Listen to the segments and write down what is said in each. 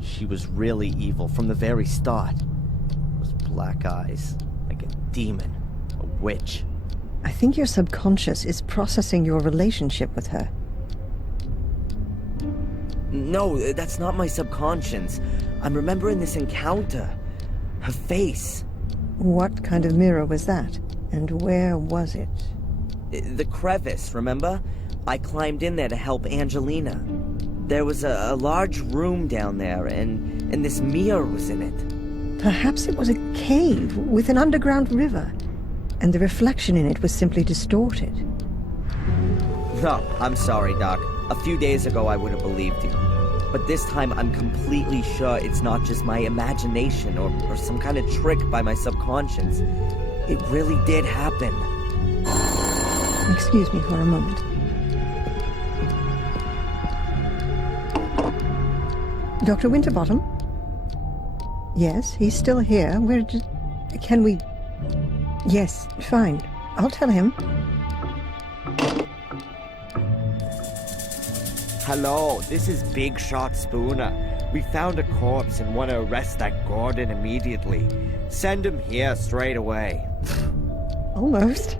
she was really evil from the very start. Those black eyes, like a demon, a witch. I think your subconscious is processing your relationship with her. No, that's not my subconscious. I'm remembering this encounter. Her face. What kind of mirror was that? And where was it? The crevice, remember? I climbed in there to help Angelina. There was a large room down there, and this mirror was in it. Perhaps it was a cave with an underground river, and the reflection in it was simply distorted. No, I'm sorry, Doc. A few days ago I would have believed you. But this time I'm completely sure it's not just my imagination or some kind of trick by my subconscious. It really did happen. Excuse me for a moment. Dr. Winterbottom? Yes, he's still here. Where did... Can we... Yes, fine. I'll tell him. Hello, this is Big Shot Spooner. We found a corpse and want to arrest that Gordon immediately. Send him here straight away. Almost.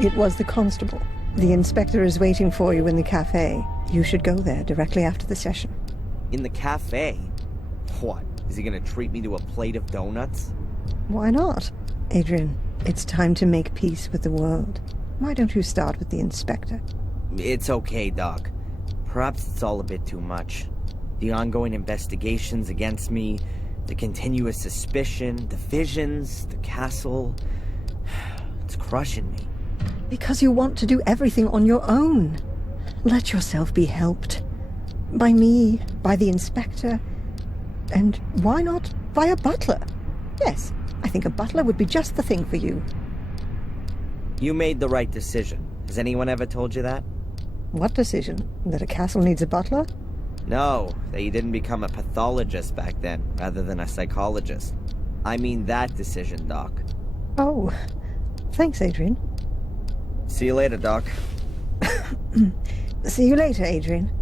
It was the constable. The inspector is waiting for you in the cafe. You should go there directly after the session. In the cafe? What? Is he gonna treat me to a plate of donuts? Why not? Adrian, it's time to make peace with the world. Why don't you start with the inspector? It's okay, Doc. Perhaps it's all a bit too much. The ongoing investigations against me, the continuous suspicion, the visions, the castle... It's crushing me. Because you want to do everything on your own. Let yourself be helped. By me, by the inspector, and why not by a butler? Yes, I think a butler would be just the thing for you. You made the right decision. Has anyone ever told you that? What decision? That a castle needs a butler? No, that you didn't become a pathologist back then, rather than a psychologist. I mean that decision, Doc. Oh, thanks, Adrian. See you later, Doc. See you later, Adrian.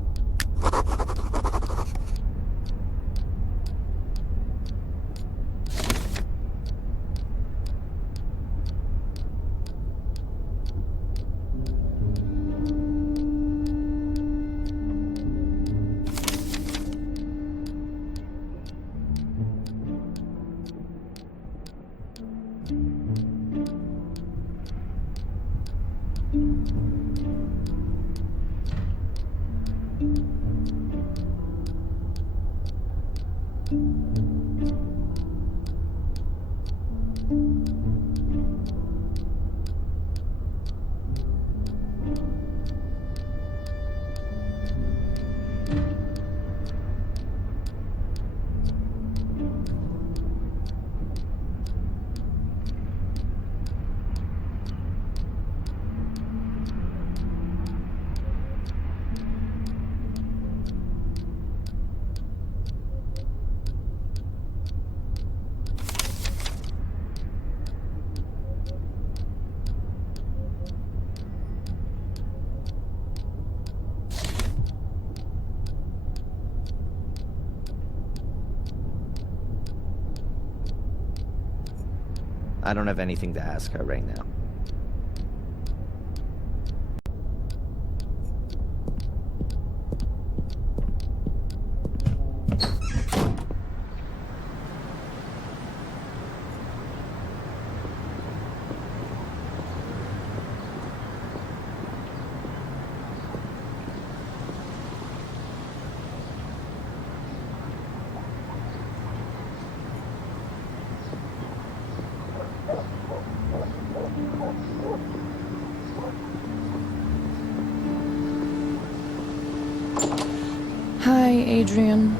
I don't have anything to ask her right now. Hi, Adrian.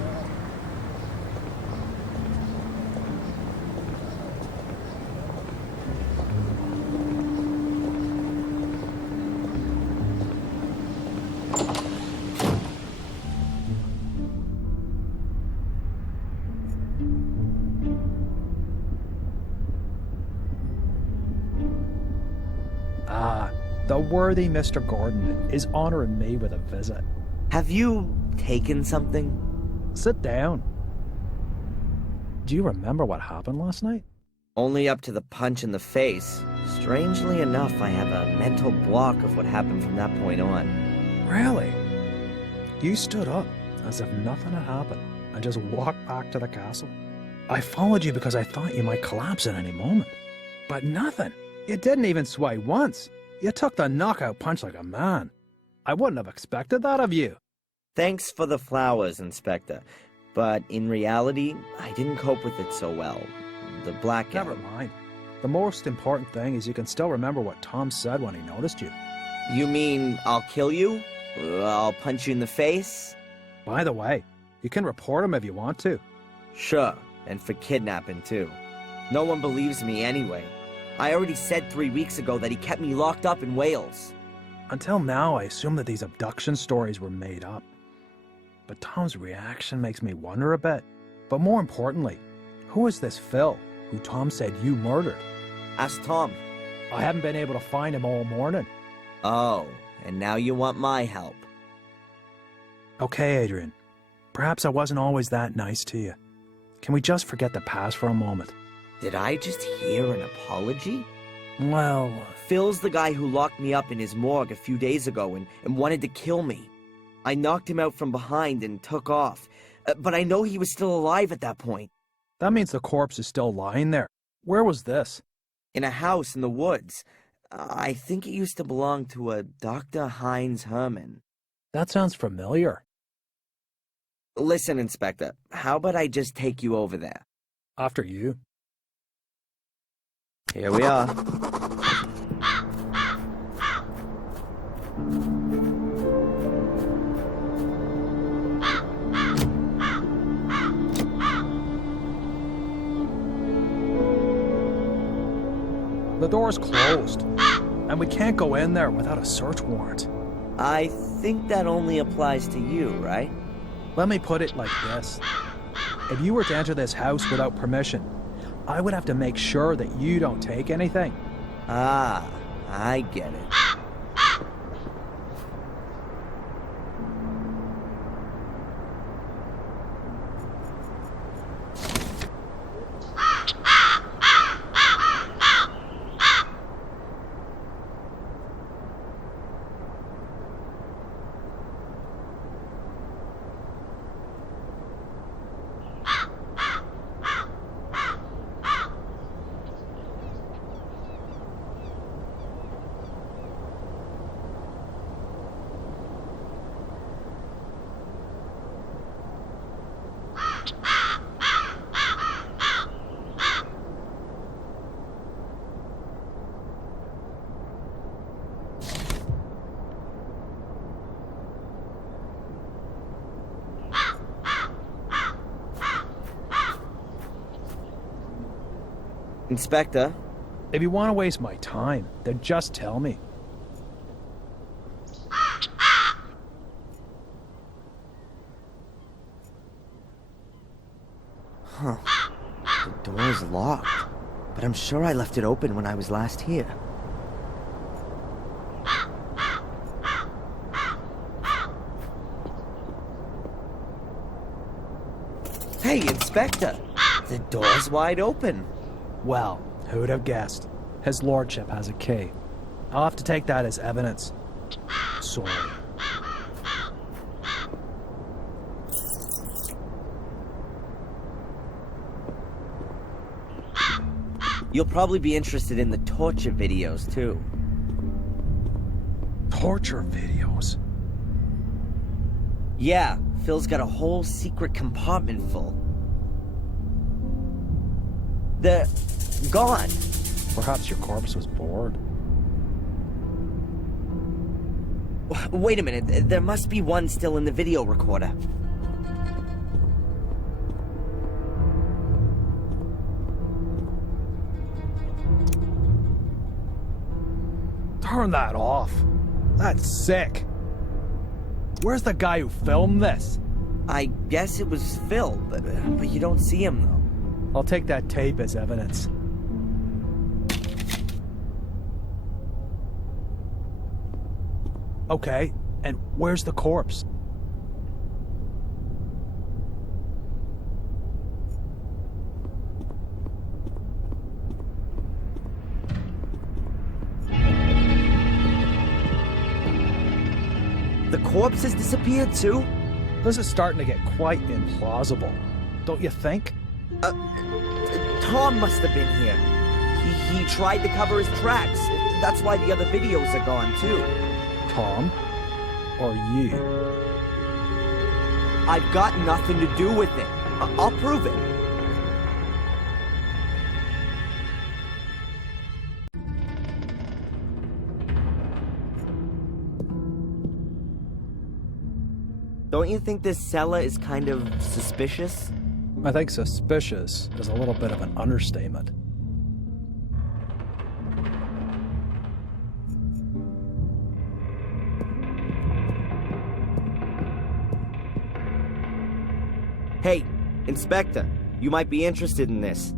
The worthy Mr. Gordon is honoring me with a visit. Have you taken something? Sit down. Do you remember what happened last night? Only up to the punch in the face. Strangely enough, I have a mental block of what happened from that point on. Really? You stood up as if nothing had happened and just walked back to the castle. I followed you because I thought you might collapse at any moment. But nothing. You didn't even sway once. You took the knockout punch like a man. I wouldn't have expected that of you. Thanks for the flowers, Inspector. But in reality, I didn't cope with it so well. The blackout. Never mind. The most important thing is you can still remember what Tom said when he noticed you. You mean I'll kill you? I'll punch you in the face? By the way, you can report him if you want to. Sure, and for kidnapping too. No one believes me anyway. I already said 3 weeks ago that he kept me locked up in Wales. Until now, I assumed that these abduction stories were made up. But Tom's reaction makes me wonder a bit. But more importantly, who is this Phil, who Tom said you murdered? Ask Tom. I haven't been able to find him all morning. Oh, and now you want my help. Okay, Adrian. Perhaps I wasn't always that nice to you. Can we just forget the past for a moment? Did I just hear an apology? Well, Phil's the guy who locked me up in his morgue a few days ago and wanted to kill me. I knocked him out from behind and took off. But I know he was still alive at that point. that means the corpse is still lying there. Where was this? In a house in the woods. I think it used to belong to a Dr. Heinz Herman. That sounds familiar. Listen, Inspector, how about I just take you over there? After you. Here we are. The door's closed, and we can't go in there without a search warrant. I think that only applies to you, right? Let me put it like this. If you were to enter this house without permission, I would have to make sure that you don't take anything. Ah, I get it. Inspector? If you want to waste my time, then just tell me. Huh. The door is locked, but I'm sure I left it open when I was last here. Hey, Inspector! The door's wide open. Well, who'd have guessed? His lordship has a key. I'll have to take that as evidence. Sorry. You'll probably be interested in the torture videos, too. Torture videos? Yeah, Phil's got a whole secret compartment full. They're gone. Perhaps your corpse was bored. Wait a minute, there must be one still in the video recorder. Turn that off. That's sick. Where's the guy who filmed this? I guess it was Phil, but you don't see him, though. I'll take that tape as evidence. Okay, and where's the corpse? corpse has disappeared too? This is starting to get quite implausible, don't you think? Tom must have been here. He tried to cover his tracks. That's why the other videos are gone too. Tom? Or you? I've got nothing to do with it. I'll prove it. Don't you think this cellar is kind of suspicious? I think suspicious is a little bit of an understatement. Hey, Inspector, you might be interested in this.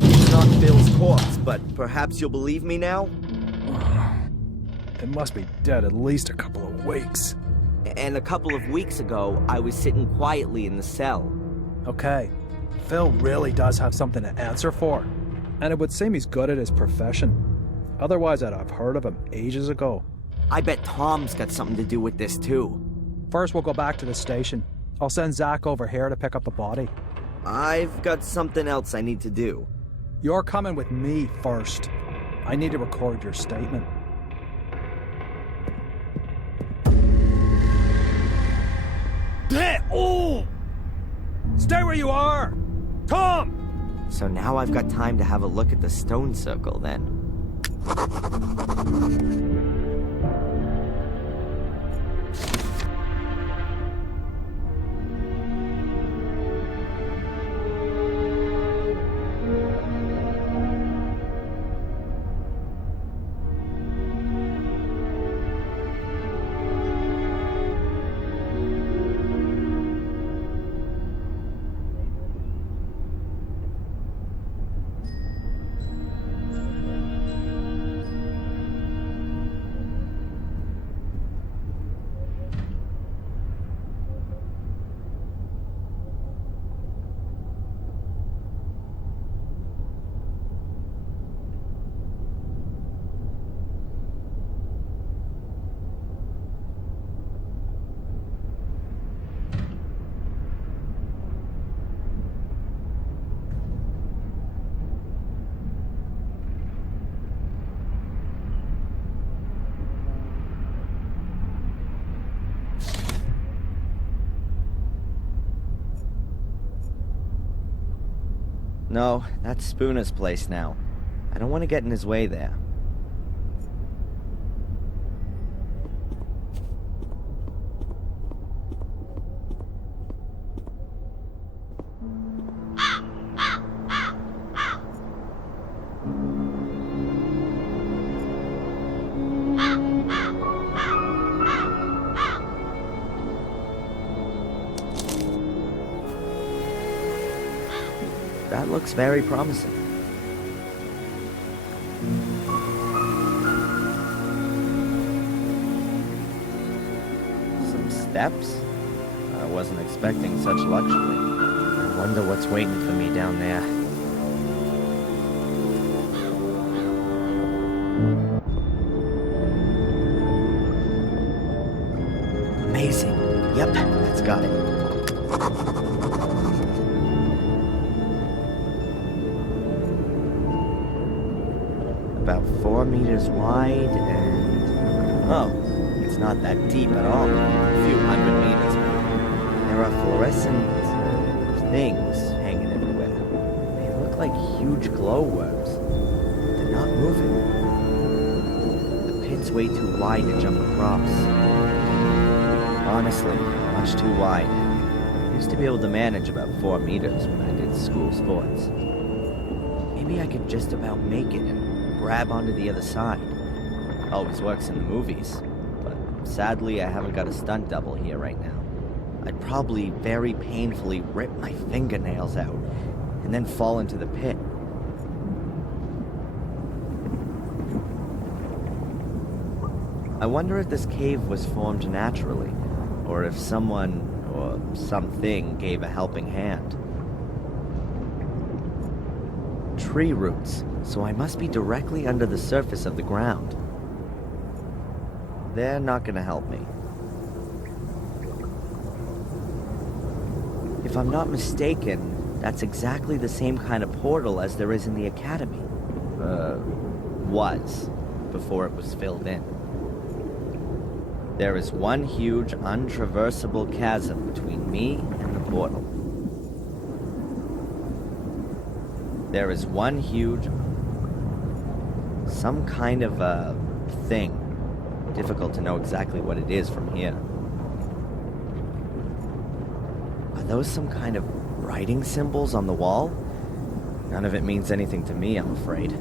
It's not Bill's corpse, but perhaps you'll believe me now? It must be dead at least a couple of weeks. And a couple of weeks ago, I was sitting quietly in the cell. Okay, Phil really does have something to answer for. And it would seem he's good at his profession. Otherwise, I'd have heard of him ages ago. I bet Tom's got something to do with this too. First, we'll go back to the station. I'll send Zach over here to pick up the body. I've got something else I need to do. You're coming with me first. I need to record your statement. Oh! Stay where you are! Tom! So now I've got time to have a look at the stone circle then. No, that's Spooner's place now. I don't want to get in his way there. That looks very promising. Some steps? I wasn't expecting such luxury. I wonder what's waiting for me down there. Amazing. Yep, that's got it. About 4 meters wide and... oh, it's not that deep at all. A few hundred meters. There are fluorescent things hanging everywhere. They look like huge glowworms. They're not moving. The pit's way too wide to jump across. Honestly, much too wide. I used to be able to manage about 4 meters when I did school sports. Maybe I could just about make it and grab onto the other side. Always works in the movies, but sadly I haven't got a stunt double here right now. I'd probably very painfully rip my fingernails out and then fall into the pit. I wonder if this cave was formed naturally, or if someone or something gave a helping hand. Tree roots, so I must be directly under the surface of the ground. they're not gonna help me. If I'm not mistaken, that's exactly the same kind of portal as there is in the academy. Was, before it was filled in. There is one huge, untraversable chasm between me and the portal. There is one huge... some kind of a thing. Difficult to know exactly what it is from here. Are those some kind of writing symbols on the wall? None of it means anything to me, I'm afraid.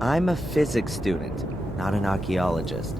I'm a physics student, not an archaeologist.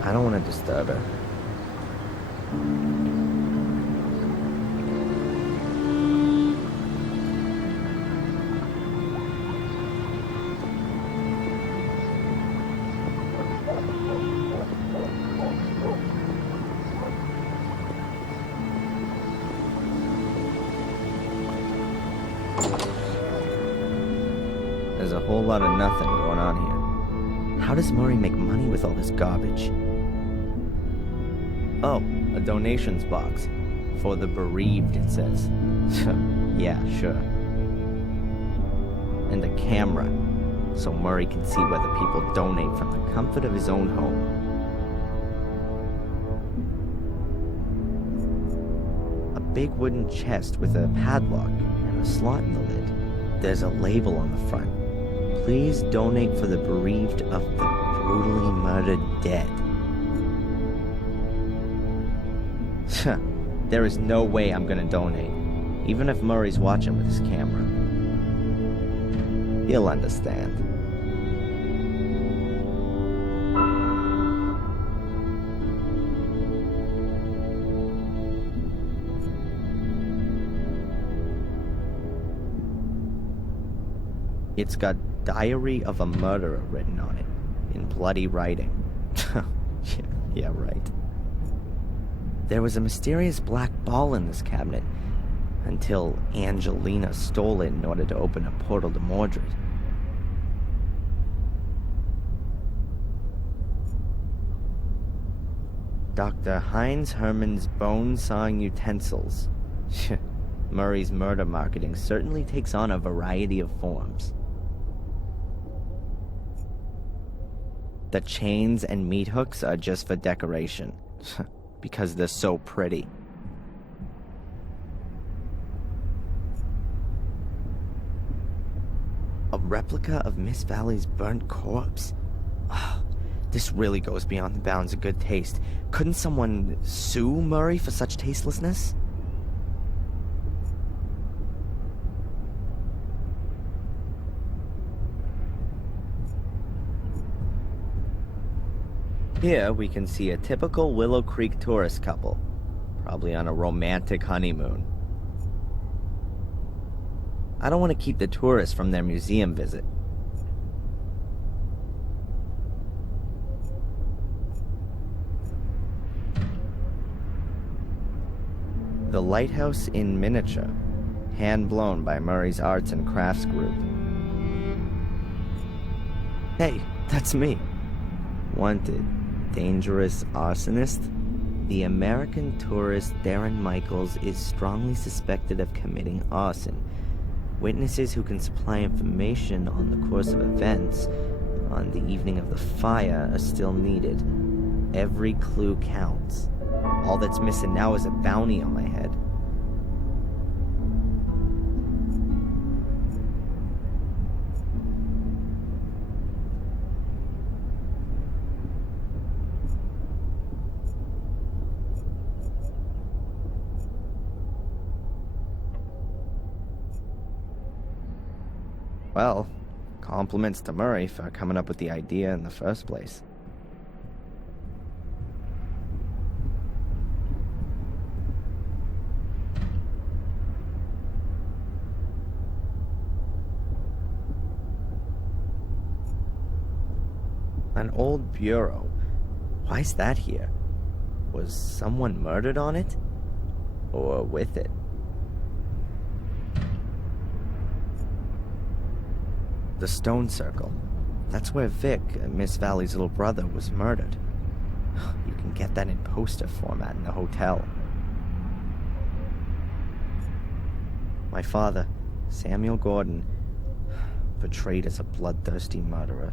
I don't want to disturb her. There's a whole lot of nothing going on here. How does Murray make money with all this garbage? Oh, a donations box. For the bereaved, it says. Yeah, sure. And a camera, so Murray can see whether people donate from the comfort of his own home. A big wooden chest with a padlock and a slot in the lid. There's a label on the front. Please donate for the bereaved of the brutally murdered dead. There is no way I'm gonna donate, even if Murray's watching with his camera. He'll understand. It's got Diary of a Murderer written on it, in bloody writing. Yeah, right. There was a mysterious black ball in this cabinet, until Angelina stole it in order to open a portal to Mordred. Dr. Heinz Herman's bone-sawing utensils. Murray's murder marketing certainly takes on a variety of forms. The chains and meat hooks are just for decoration, because they're so pretty. A replica of Miss Valley's burnt corpse. Oh, This really goes beyond the bounds of good taste. Couldn't someone sue Murray for such tastelessness? Here we can see a typical Willow Creek tourist couple, probably on a romantic honeymoon. I don't want to keep the tourists from their museum visit. The Lighthouse in Miniature, hand-blown by Murray's Arts and Crafts Group. Hey, that's me. Wanted. Dangerous arsonist? The American tourist Darren Michaels is strongly suspected of committing arson. Witnesses who can supply information on the course of events on the evening of the fire are still needed. Every clue counts. All that's missing now is a bounty on my head. Well, compliments to Murray for coming up with the idea in the first place. An old bureau. Why's that here? Was someone murdered on it? Or with it? The stone circle. That's where Vic, Miss Valley's little brother, was murdered. You can get that in poster format in the hotel. My father, Samuel Gordon, portrayed as a bloodthirsty murderer.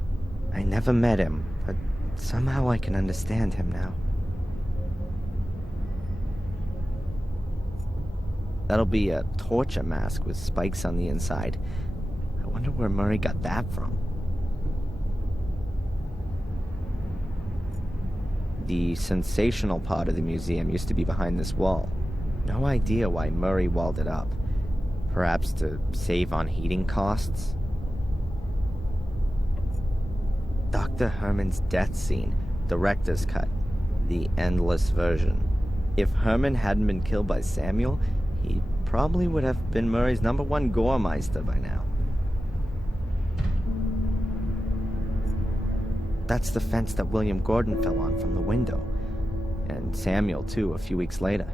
I never met him, but somehow I can understand him now. That'll be a torture mask with spikes on the inside. I wonder where Murray got that from. The sensational part of the museum used to be behind this wall. No idea why Murray walled it up. Perhaps to save on heating costs? Dr. Herman's death scene, director's cut, the endless version. If Herman hadn't been killed by Samuel, he probably would have been Murray's #1 goremeister by now. That's the fence that William Gordon fell on from the window. And Samuel, too, a few weeks later.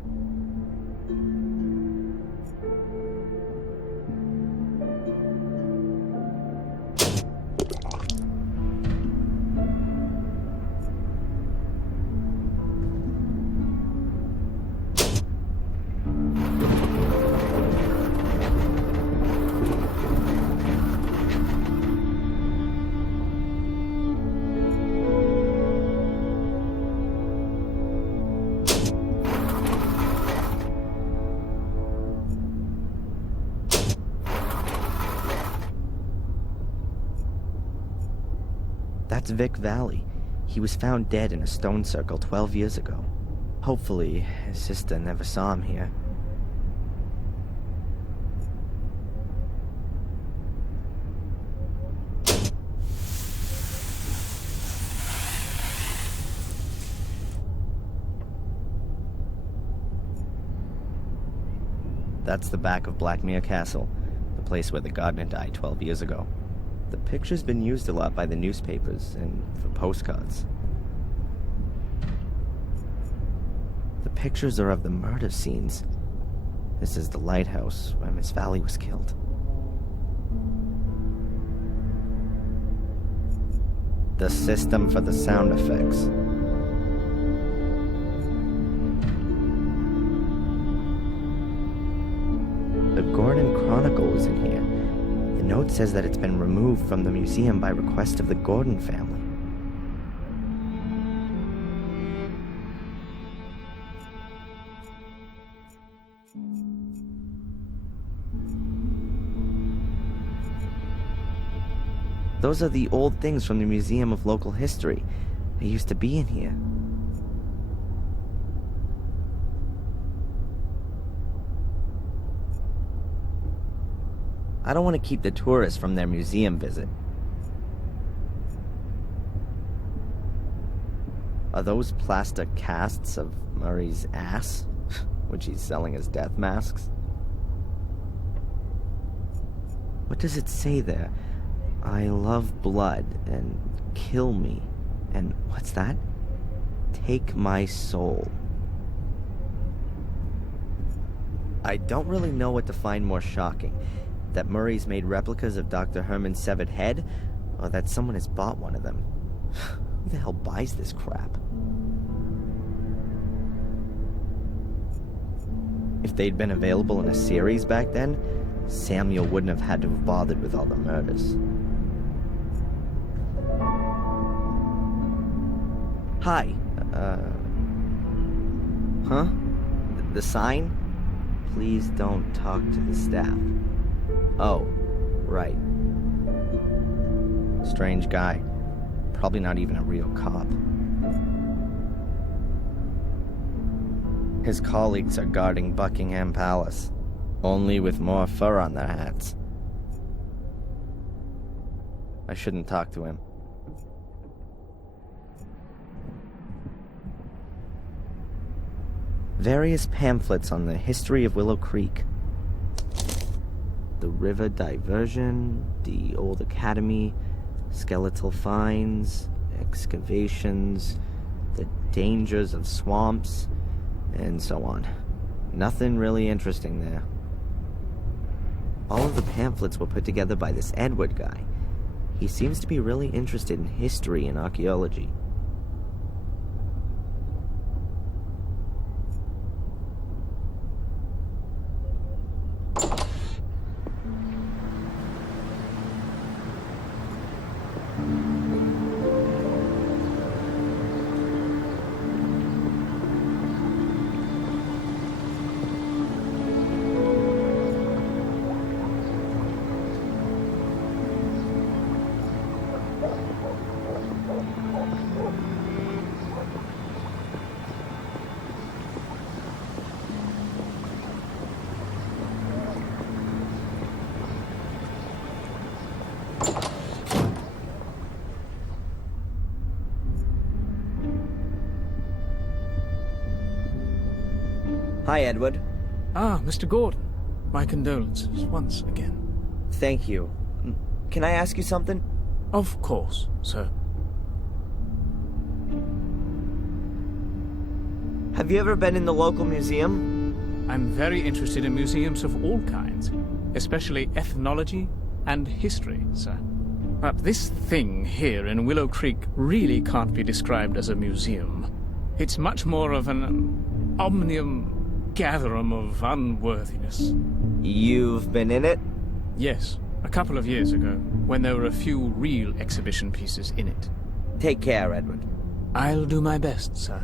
That's Vic Valley. He was found dead in a stone circle 12 years ago. Hopefully, his sister never saw him here. That's the back of Blackmere Castle, the place where the gardener died 12 years ago. The picture's been used a lot by the newspapers and for postcards. The pictures are of the murder scenes. This is the lighthouse where Miss Valley was killed. The system for the sound effects. The Gordon Chronicle is in here. The note says that it's been removed from the museum by request of the Gordon family. Those are the old things from the Museum of Local History. They used to be in here. I don't want to keep the tourists from their museum visit. Are those plaster casts of Murray's ass, which he's selling as death masks? What does it say there? I love blood, and kill me, and what's that? Take my soul. I don't really know what to find more shocking. That Murray's made replicas of Dr. Herman's severed head, or that someone has bought one of them. Who the hell buys this crap? If they'd been available in a series back then, Samuel wouldn't have had to have bothered with all the murders. Hi, huh? The sign? Please don't talk to the staff. Oh, right. Strange guy. Probably not even a real cop. His colleagues are guarding Buckingham Palace, only with more fur on their hats. I shouldn't talk to him. Various pamphlets on the history of Willow Creek. The river diversion, the old academy, skeletal finds, excavations, the dangers of swamps, and so on. Nothing really interesting there. All of the pamphlets were put together by this Edward guy. He seems to be really interested in history and archaeology. Hi, Edward. Ah, Mr. Gordon. My condolences once again. Thank you. Can I ask you something? Of course, sir. Have you ever been in the local museum? I'm very interested in museums of all kinds, especially ethnology and history, sir. But this thing here in Willow Creek really can't be described as a museum. It's much more of an omnium gatherum of unworthiness. You've been in it? Yes, a couple of years ago, when there were a few real exhibition pieces in it. Take care, Edward. I'll do my best, sir.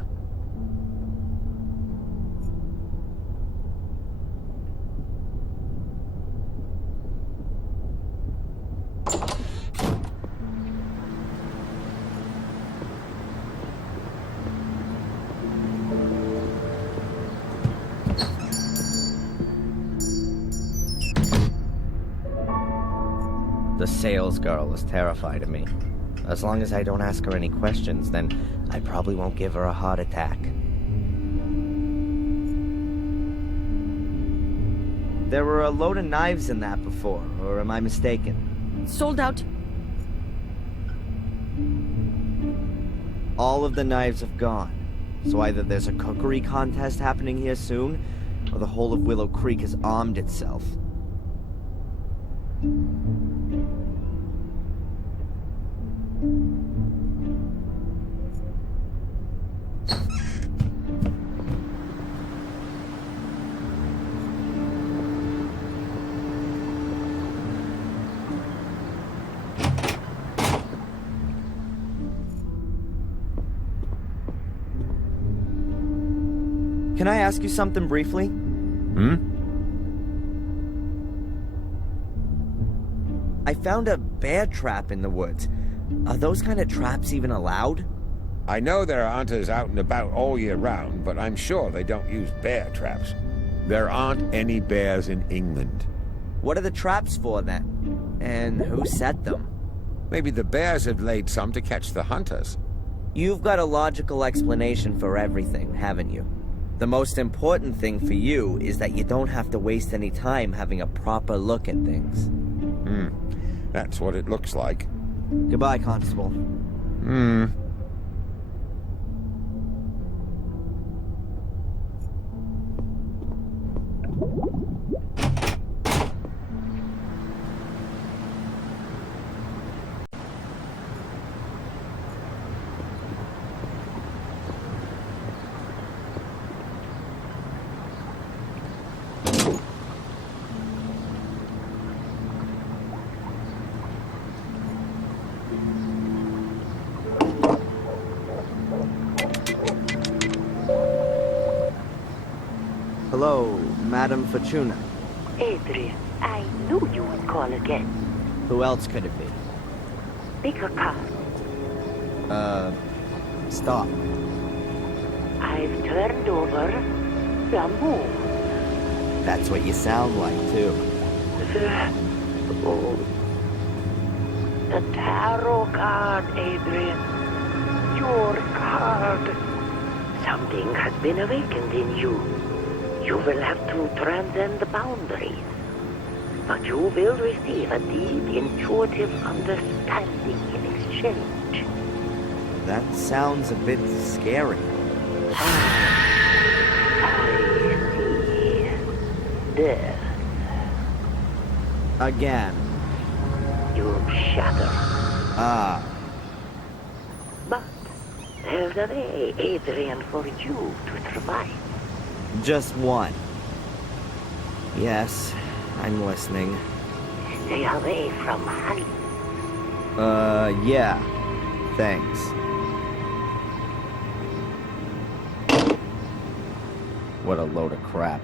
The sales girl is terrified of me. As long as I don't ask her any questions, then I probably won't give her a heart attack. There were a load of knives in that before, or am I mistaken? Sold out. All of the knives have gone. So either there's a cookery contest happening here soon, or the whole of Willow Creek has armed itself. Can I ask you something briefly? I found a bear trap in the woods. Are those kind of traps even allowed? I know there are hunters out and about all year round, but I'm sure they don't use bear traps. There aren't any bears in England. What are the traps for then? And who set them? Maybe the bears have laid some to catch the hunters. You've got a logical explanation for everything, haven't you? The most important thing for you is that you don't have to waste any time having a proper look at things. That's what it looks like. Goodbye, Constable. Hello, Madam Fortuna. Adrian, I knew you would call again. Who else could it be? Pick a card. Stop. I've turned over the moon. That's what you sound like, too. The tarot card, Adrian. Your card. Something has been awakened in you. You will have to transcend the boundaries. But you will receive a deep, intuitive understanding in exchange. That sounds a bit scary. I see. Death. Again. You shatter. Ah. But there's a way, Adrian, for you to survive. Just one. Yes, I'm listening. Stay away from honey. Yeah. Thanks. What a load of crap.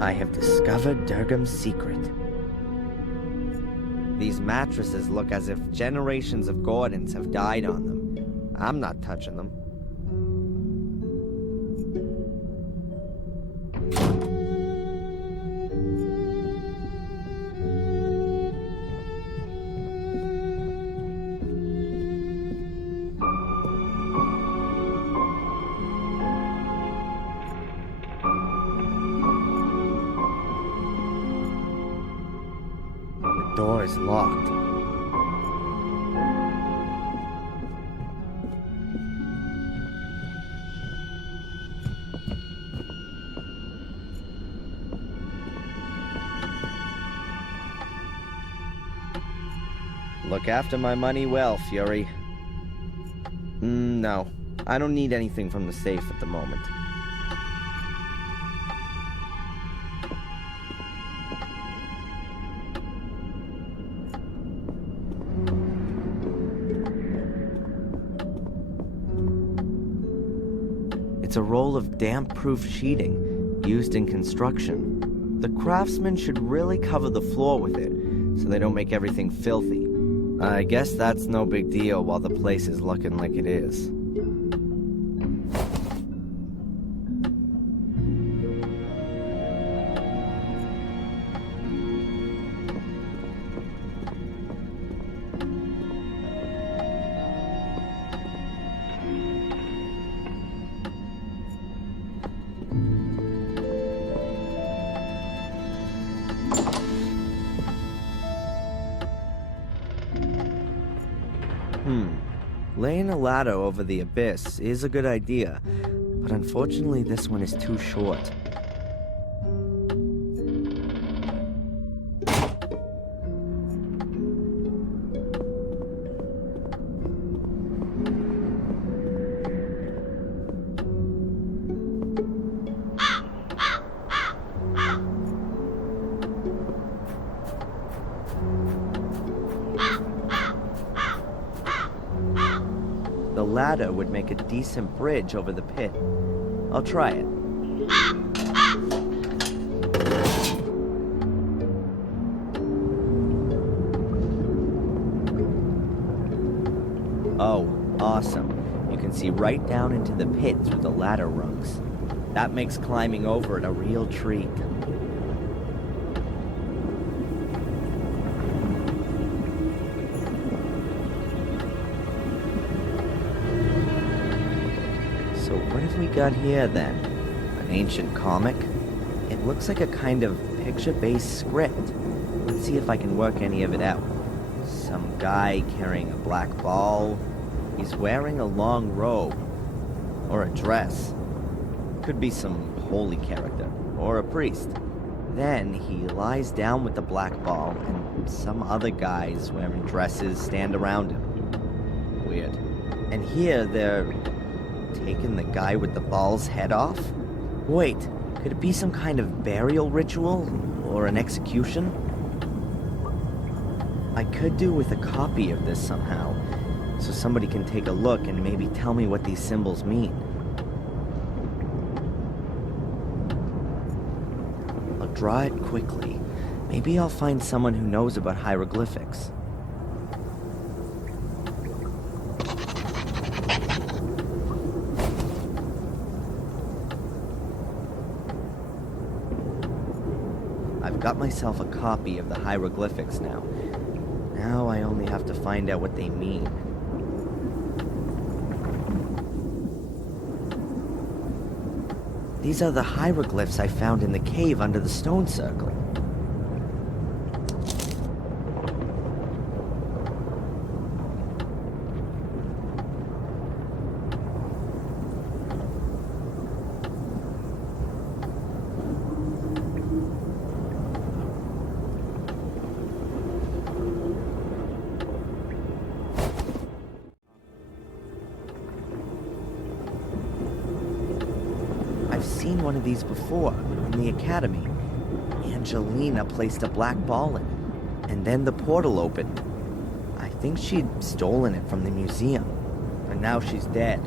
I have discovered Durgam's secret. These mattresses look as if generations of Gordons have died on them. I'm not touching them. The door is locked. Look after my money well, Fury. No, I don't need anything from the safe at the moment. It's a roll of damp-proof sheeting used in construction. The craftsmen should really cover the floor with it so they don't make everything filthy. I guess that's no big deal while the place is looking like it is. Laying a ladder over the abyss is a good idea, but unfortunately this one is too short. The ladder would make a decent bridge over the pit. I'll try it. Oh, awesome. You can see right down into the pit through the ladder rungs. That makes climbing over it a real treat. So what have we got here then? An ancient comic? It looks like a kind of picture-based script. Let's see if I can work any of it out. Some guy carrying a black ball. He's wearing a long robe. Or a dress. Could be some holy character. Or a priest. Then he lies down with the black ball, and some other guys wearing dresses stand around him. Weird. And here they're taking the guy with the ball's head off? Wait, could it be some kind of burial ritual? Or an execution? I could do with a copy of this somehow, so somebody can take a look and maybe tell me what these symbols mean. I'll draw it quickly. Maybe I'll find someone who knows about hieroglyphics. I've got myself a copy of the hieroglyphics now. Now I only have to find out what they mean. These are the hieroglyphs I found in the cave under the stone circle. I've seen one of these before, in the academy. Angelina placed a black ball in it, and then the portal opened. I think she'd stolen it from the museum, but now she's dead.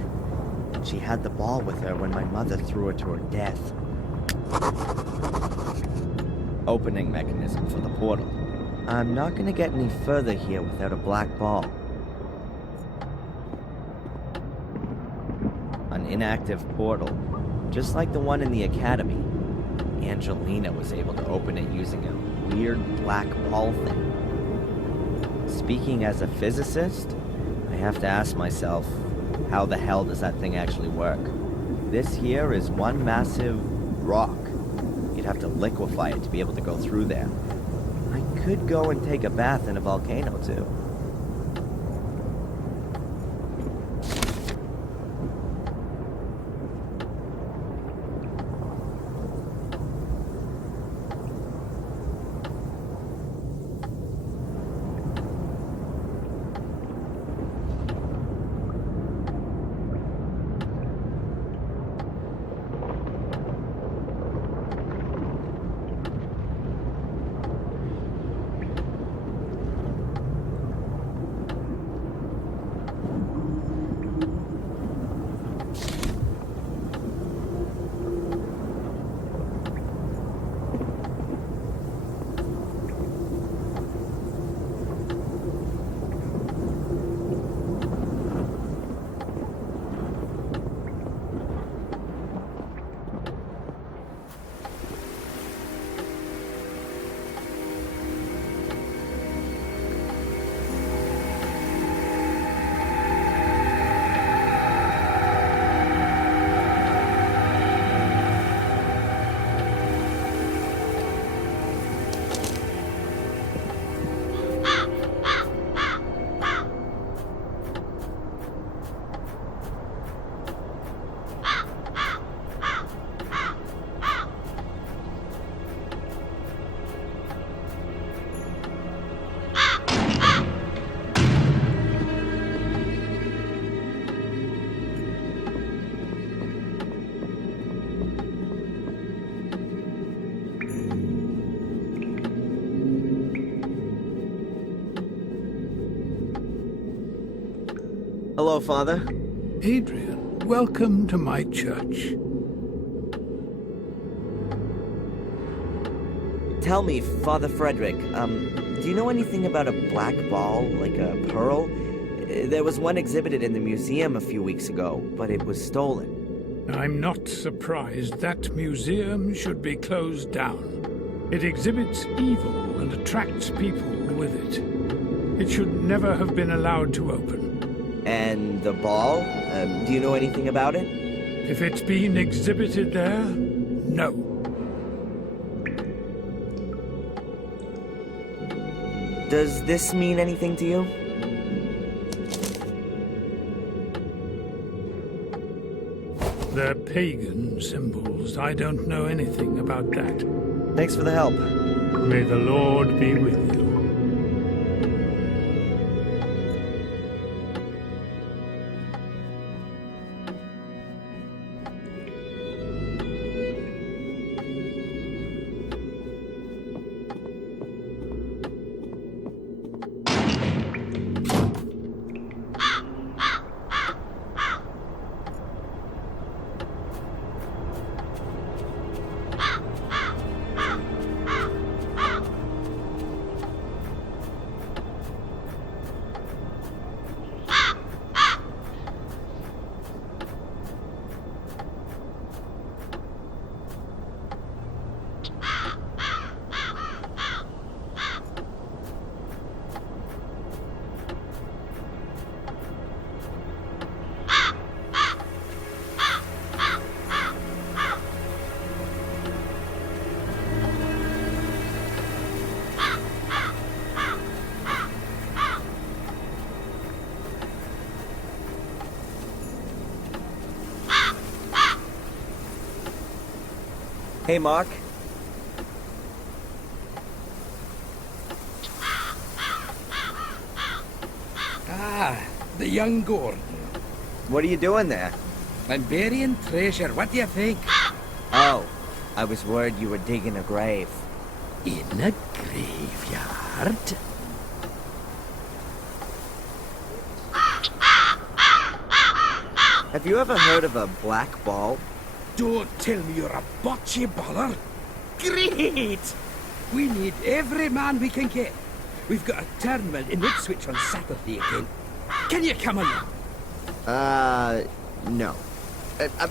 And she had the ball with her when my mother threw her to her death. Opening mechanism for the portal. I'm not gonna get any further here without a black ball. An inactive portal. Just like the one in the academy. Angelina was able to open it using a weird black ball thing. Speaking as a physicist, I have to ask myself, how the hell does that thing actually work? This here is one massive rock. You'd have to liquefy it to be able to go through there. I could go and take a bath in a volcano too. Hello, Father. Adrian, welcome to my church. Tell me, Father Frederick, do you know anything about a black ball, like a pearl? There was one exhibited in the museum a few weeks ago, but it was stolen. I'm not surprised that museum should be closed down. It exhibits evil and attracts people with it. It should never have been allowed to open. And the ball? Do you know anything about it? If it's been exhibited there, no. Does this mean anything to you? They're pagan symbols. I don't know anything about that. Thanks for the help. May the Lord be with you. Hey, Mark. Ah, the young Gordon. What are you doing there? I'm burying treasure. What do you think? Oh, I was worried you were digging a grave. In a graveyard? Have you ever heard of a black ball? Don't tell me you're a bocce baller. Great! We need every man we can get. We've got a tournament in Ipswich on Saturday again. Can you come along? No.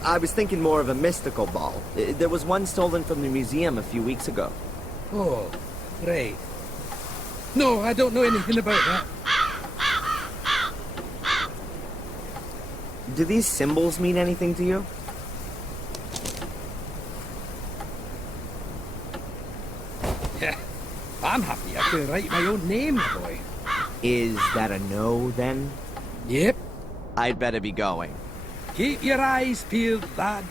I was thinking more of a mystical ball. There was one stolen from the museum a few weeks ago. Oh, right. No, I don't know anything about that. Do these symbols mean anything to you? I'm happy I can write my own name, boy. Is that a no, then? Yep. I'd better be going. Keep your eyes peeled, lad.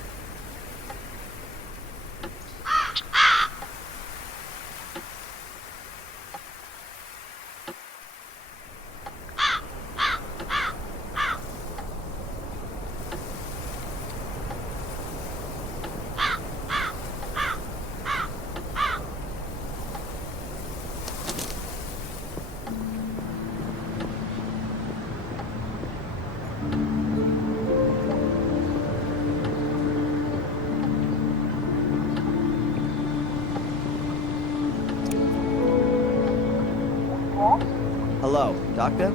Hello, Doctor?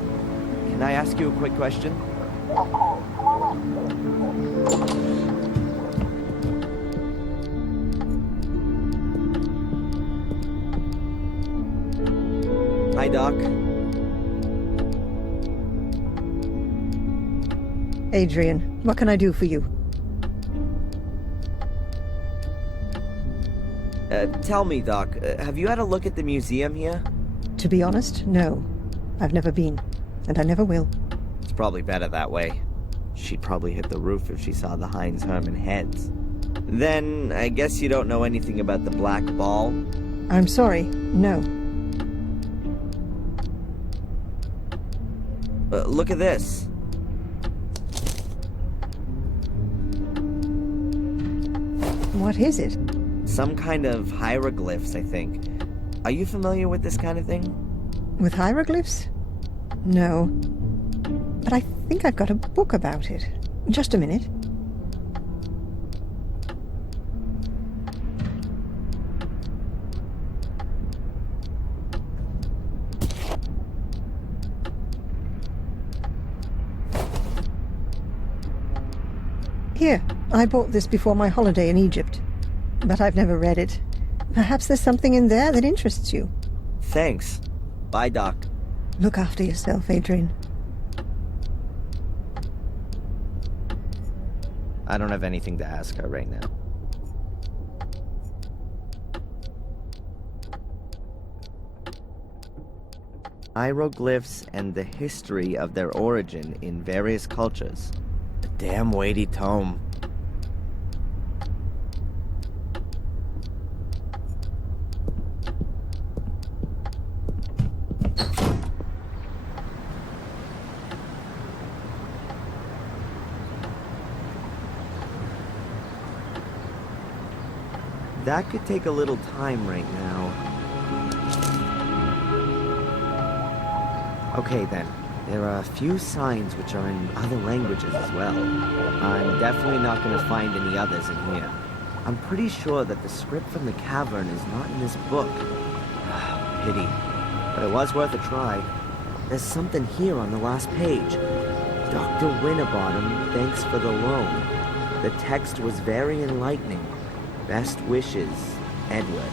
Can I ask you a quick question? Of course. Come on in. Hi, Doc. Adrian, what can I do for you? Tell me, Doc, have you had a look at the museum here? To be honest, no. I've never been, and I never will. It's probably better that way. She'd probably hit the roof if she saw the Heinz Hermann heads. Then, I guess you don't know anything about the black ball? I'm sorry, no. Look at this. What is it? Some kind of hieroglyphs, I think. Are you familiar with this kind of thing? With hieroglyphs? No. But I think I've got a book about it. Just a minute. Here, I bought this before my holiday in Egypt, but I've never read it. Perhaps there's something in there that interests you. Thanks. Bye, Doc. Look after yourself, Adrian. I don't have anything to ask her right now. Hieroglyphs and the history of their origin in various cultures. A damn weighty tome. That could take a little time right now. Okay then, there are a few signs which are in other languages as well. I'm definitely not going to find any others in here. I'm pretty sure that the script from the cavern is not in this book. Pity. But it was worth a try. There's something here on the last page. Dr. Winterbottom, thanks for the loan. The text was very enlightening. Best wishes, Edward.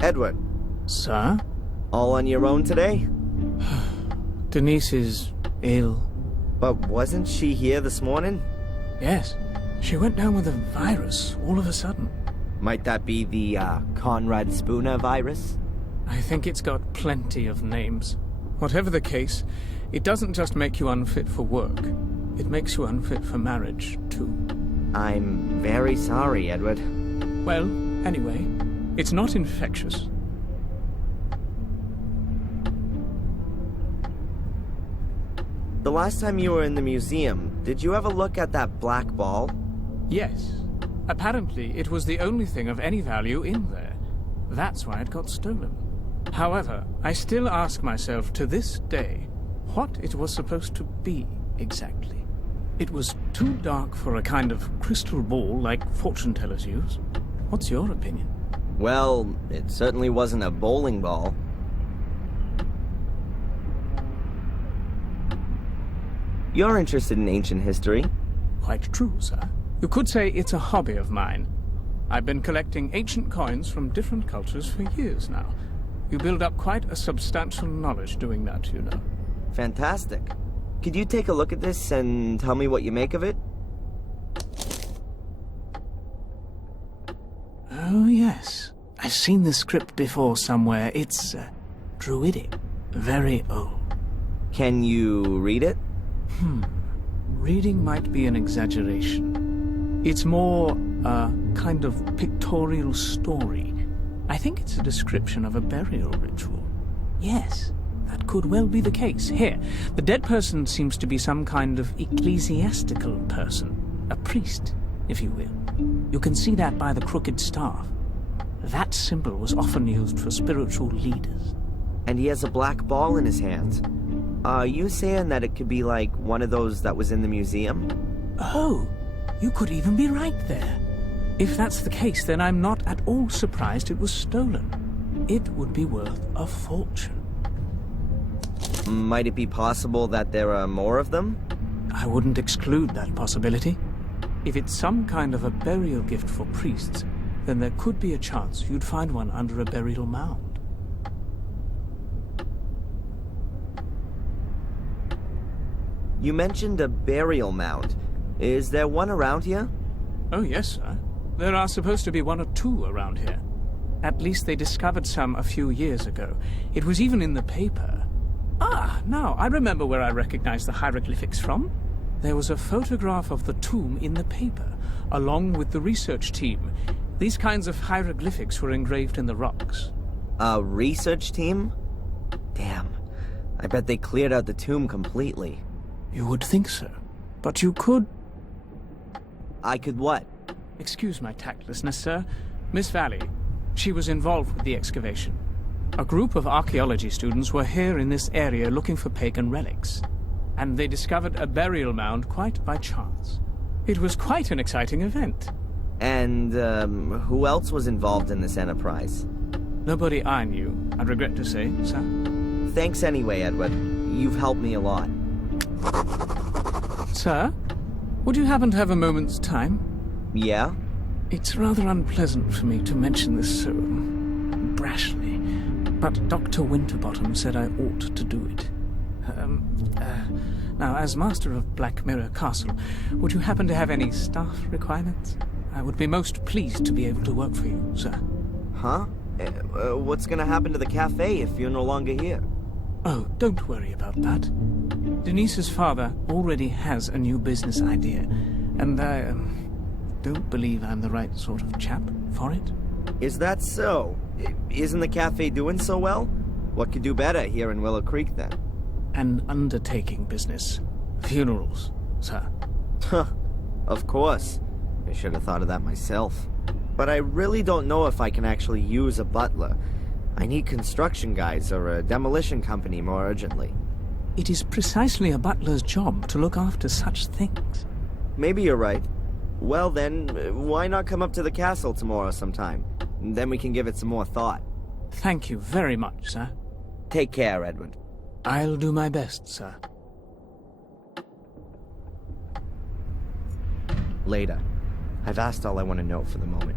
Edward. Sir? All on your own today? Denise is ill. But wasn't she here this morning? Yes. She went down with a virus all of a sudden. Might that be the, Conrad Spooner virus? I think it's got plenty of names. Whatever the case, it doesn't just make you unfit for work. It makes you unfit for marriage, too. I'm very sorry, Edward. Well, anyway, it's not infectious. The last time you were in the museum, did you ever look at that black ball? Yes. Apparently, it was the only thing of any value in there. That's why it got stolen. However, I still ask myself to this day what it was supposed to be exactly. It was too dark for a kind of crystal ball like fortune tellers use. What's your opinion? Well, it certainly wasn't a bowling ball. You're interested in ancient history? Quite true, sir. You could say it's a hobby of mine. I've been collecting ancient coins from different cultures for years now. You build up quite a substantial knowledge doing that, you know. Fantastic. Could you take a look at this and tell me what you make of it? Oh, yes. I've seen the script before somewhere. It's druidic. Very old. Can you read it? Reading might be an exaggeration. It's more a kind of pictorial story. I think it's a description of a burial ritual. Yes, that could well be the case. Here, the dead person seems to be some kind of ecclesiastical person. A priest, if you will. You can see that by the crooked staff. That symbol was often used for spiritual leaders. And he has a black ball in his hand. Are you saying that it could be like one of those that was in the museum? Oh, you could even be right there. If that's the case, then I'm not at all surprised it was stolen. It would be worth a fortune. Might it be possible that there are more of them? I wouldn't exclude that possibility. If it's some kind of a burial gift for priests, then there could be a chance you'd find one under a burial mound. You mentioned a burial mound. Is there one around here? Oh, yes, sir. There are supposed to be one or two around here. At least they discovered some a few years ago. It was even in the paper. Ah, now I remember where I recognize the hieroglyphics from. There was a photograph of the tomb in the paper, along with the research team. These kinds of hieroglyphics were engraved in the rocks. A research team? Damn. I bet they cleared out the tomb completely. You would think so. But you could... I could what? Excuse my tactlessness, sir. Miss Valley, she was involved with the excavation. A group of archaeology students were here in this area looking for pagan relics, and they discovered a burial mound quite by chance. It was quite an exciting event. And, who else was involved in this enterprise? Nobody I knew, I regret to say, sir. Thanks anyway, Edward. You've helped me a lot. Sir, would you happen to have a moment's time? Yeah? It's rather unpleasant for me to mention this so brashly, but Dr. Winterbottom said I ought to do it. Now, as master of Black Mirror Castle, would you happen to have any staff requirements? I would be most pleased to be able to work for you, sir. Huh? What's gonna happen to the cafe if you're no longer here? Oh, don't worry about that. Denise's father already has a new business idea, and I don't believe I'm the right sort of chap for it. Is that so? Isn't the cafe doing so well? What could do better here in Willow Creek, then? An undertaking business. Funerals, sir. Huh. Of course. I should have thought of that myself. But I really don't know if I can actually use a butler. I need construction guys or a demolition company more urgently. It is precisely a butler's job to look after such things. Maybe you're right. Well then, why not come up to the castle tomorrow sometime? Then we can give it some more thought. Thank you very much, sir. Take care, Edward. I'll do my best, sir. Later. I've asked all I want to know for the moment.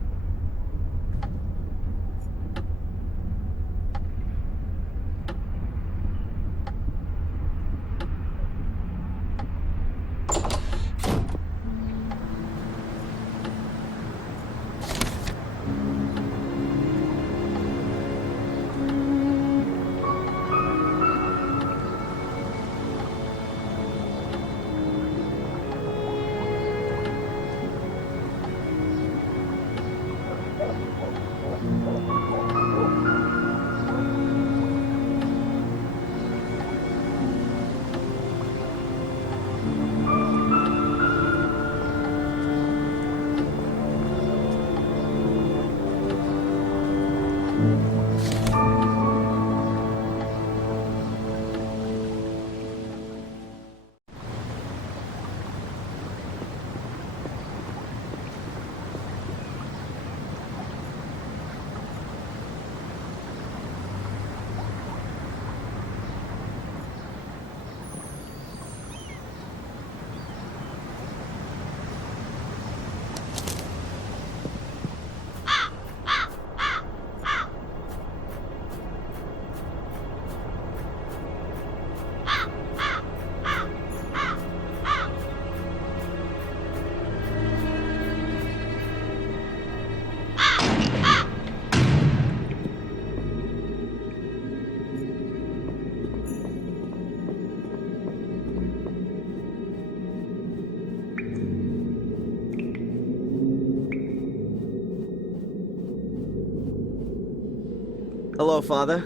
Hello, Father.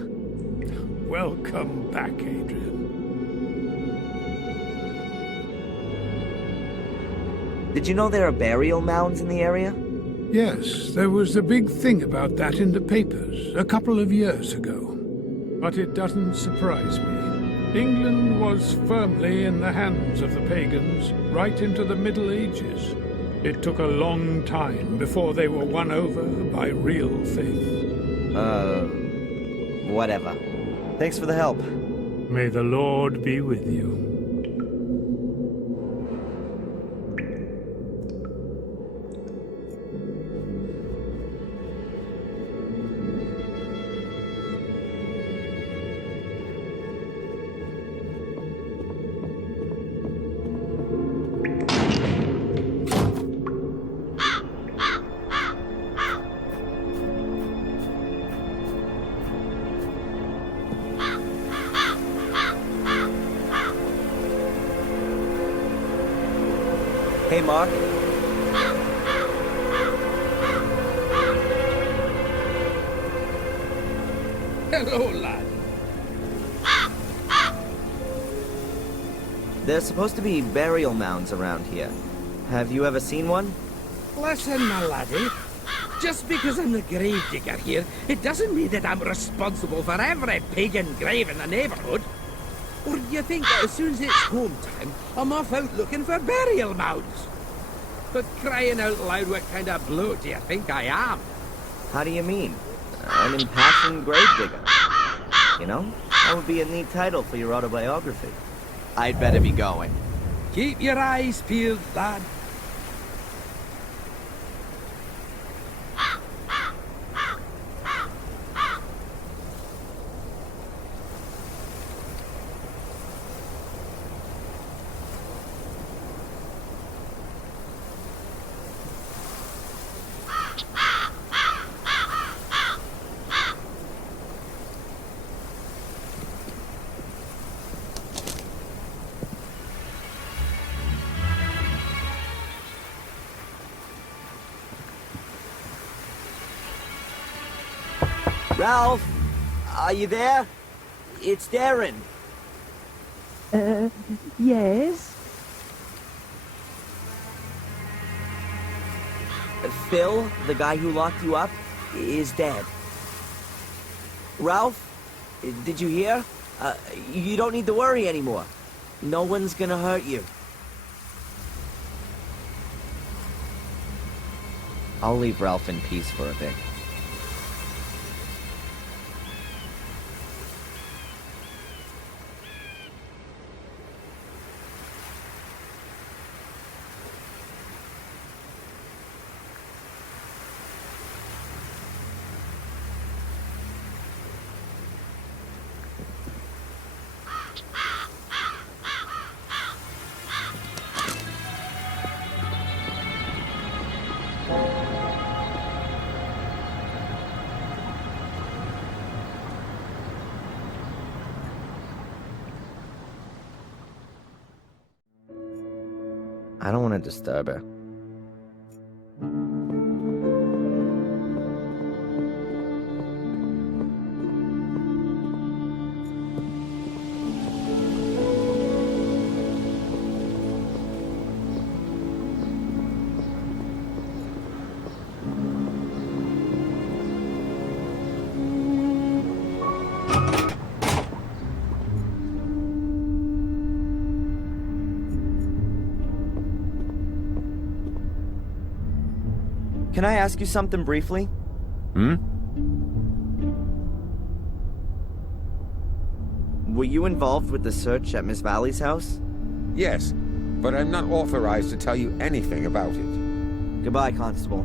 Welcome back, Adrian. Did you know there are burial mounds in the area? Yes, there was a big thing about that in the papers a couple of years ago. But it doesn't surprise me. England was firmly in the hands of the pagans right into the Middle Ages. It took a long time before they were won over by real faith. Whatever. Thanks for the help. May the Lord be with you. Hey, Mark. Hello, lad. There's supposed to be burial mounds around here. Have you ever seen one? Listen, my laddie. Just because I'm the grave digger here, it doesn't mean that I'm responsible for every pagan grave in the neighborhood. Or do you think that as soon as it's home time, I'm off out looking for burial mounds? But crying out loud, what kind of bloke do you think I am? How do you mean? An impassioned grave digger. You know, that would be a neat title for your autobiography. I'd better be going. Keep your eyes peeled, lad. Ralph, are you there? It's Darren. Yes? Phil, the guy who locked you up, is dead. Ralph, did you hear? You don't need to worry anymore. No one's gonna hurt you. I'll leave Ralph in peace for a bit. I don't want to disturb her. Can I ask you something briefly? Hmm? Were you involved with the search at Miss Valley's house? Yes, but I'm not authorized to tell you anything about it. Goodbye, Constable.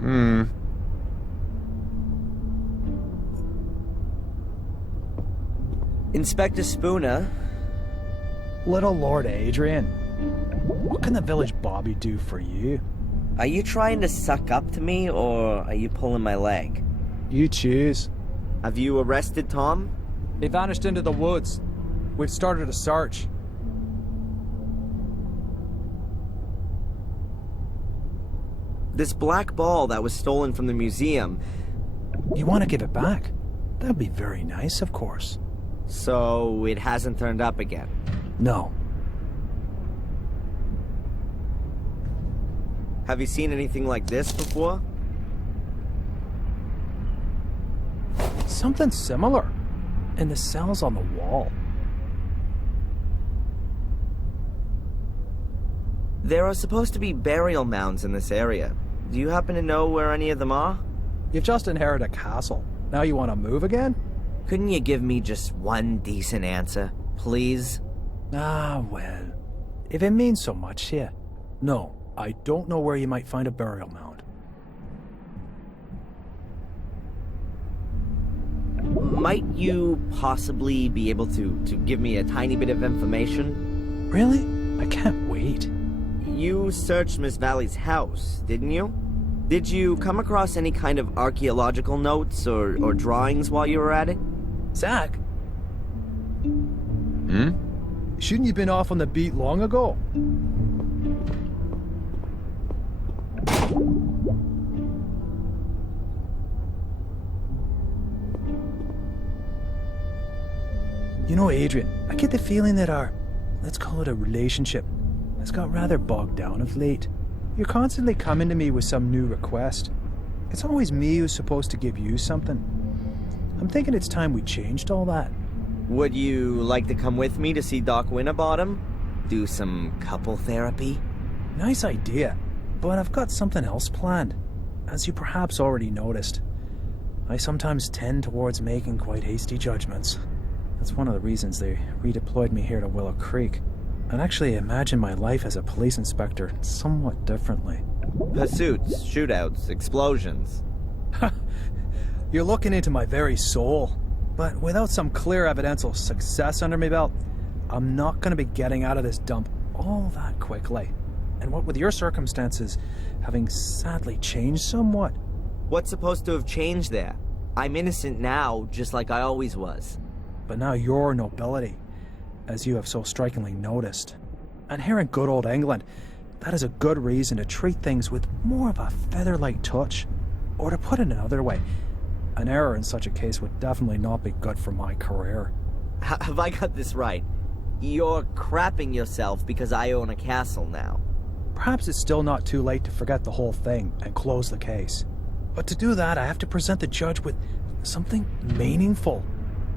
Hmm. Inspector Spooner. Little Lord Adrian, what can the village Bobby do for you? Are you trying to suck up to me, or are you pulling my leg? You choose. Have you arrested Tom? They vanished into the woods. We've started a search. This black ball that was stolen from the museum. You want to give it back? That'd be very nice, of course. So it hasn't turned up again? No. Have you seen anything like this before? Something similar. In the cells on the wall. There are supposed to be burial mounds in this area. Do you happen to know where any of them are? You've just inherited a castle. Now you want to move again? Couldn't you give me just one decent answer, please? Ah, well. If it means so much here. No, I don't know where you might find a burial mound. Might you possibly be able to give me a tiny bit of information? Really? I can't wait. You searched Miss Valley's house, didn't you? Did you come across any kind of archaeological notes or drawings while you were at it? Zach? Shouldn't you been off on the beat long ago? You know, Adrian, I get the feeling that our, let's call it a relationship, has got rather bogged down of late. You're constantly coming to me with some new request. It's always me who's supposed to give you something. I'm thinking it's time we changed all that. Would you like to come with me to see Doc Winterbottom? Do some couple therapy? Nice idea, but I've got something else planned. As you perhaps already noticed, I sometimes tend towards making quite hasty judgments. That's one of the reasons they redeployed me here to Willow Creek. I'd actually imagine my life as a police inspector somewhat differently. Pursuits, shootouts, explosions. You're looking into my very soul. But without some clear evidential success under my belt, I'm not going to be getting out of this dump all that quickly. And what with your circumstances having sadly changed somewhat. What's supposed to have changed there? I'm innocent now, just like I always was. But now your nobility, as you have so strikingly noticed. And here in good old England, that is a good reason to treat things with more of a feather-like touch. Or to put it another way, an error in such a case would definitely not be good for my career. Have I got this right? You're crapping yourself because I own a castle now. Perhaps it's still not too late to forget the whole thing and close the case. But to do that, I have to present the judge with something meaningful.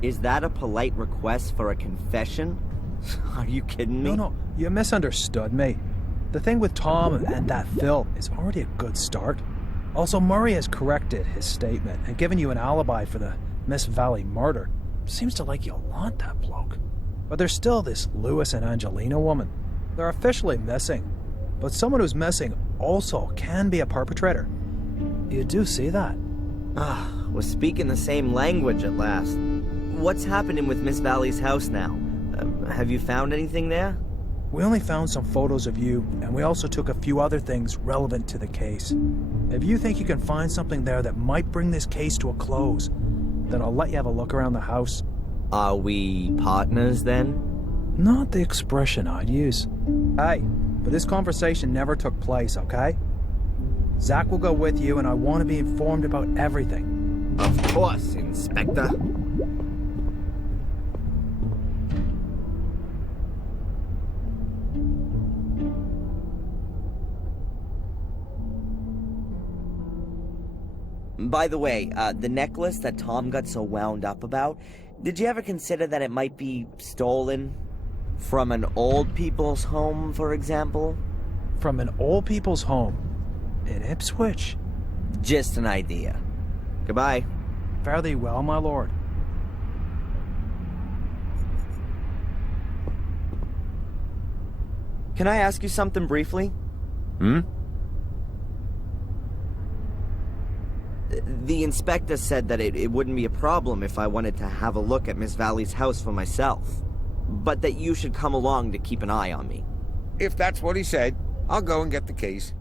Is that a polite request for a confession? Are you kidding me? No, you misunderstood me. The thing with Tom and that Phil is already a good start. Also, Murray has corrected his statement and given you an alibi for the Miss Valley murder. Seems to like you a lot, that bloke. But there's still this Lewis and Angelina woman. They're officially missing. But someone who's missing also can be a perpetrator. You do see that? We're speaking the same language at last. What's happening with Miss Valley's house now? Have you found anything there? We only found some photos of you, and we also took a few other things relevant to the case. If you think you can find something there that might bring this case to a close, then I'll let you have a look around the house. Are we partners then? Not the expression I'd use. Hey, but this conversation never took place, okay? Zach will go with you, and I want to be informed about everything. Of course, Inspector. By the way, the necklace that Tom got so wound up about, did you ever consider that it might be stolen? From an old people's home, for example? From an old people's home? In Ipswich? Just an idea. Goodbye. Fare thee well, my lord. Can I ask you something briefly? The inspector said that it wouldn't be a problem if I wanted to have a look at Miss Valley's house for myself, but that you should come along to keep an eye on me. If that's what he said, I'll go and get the case.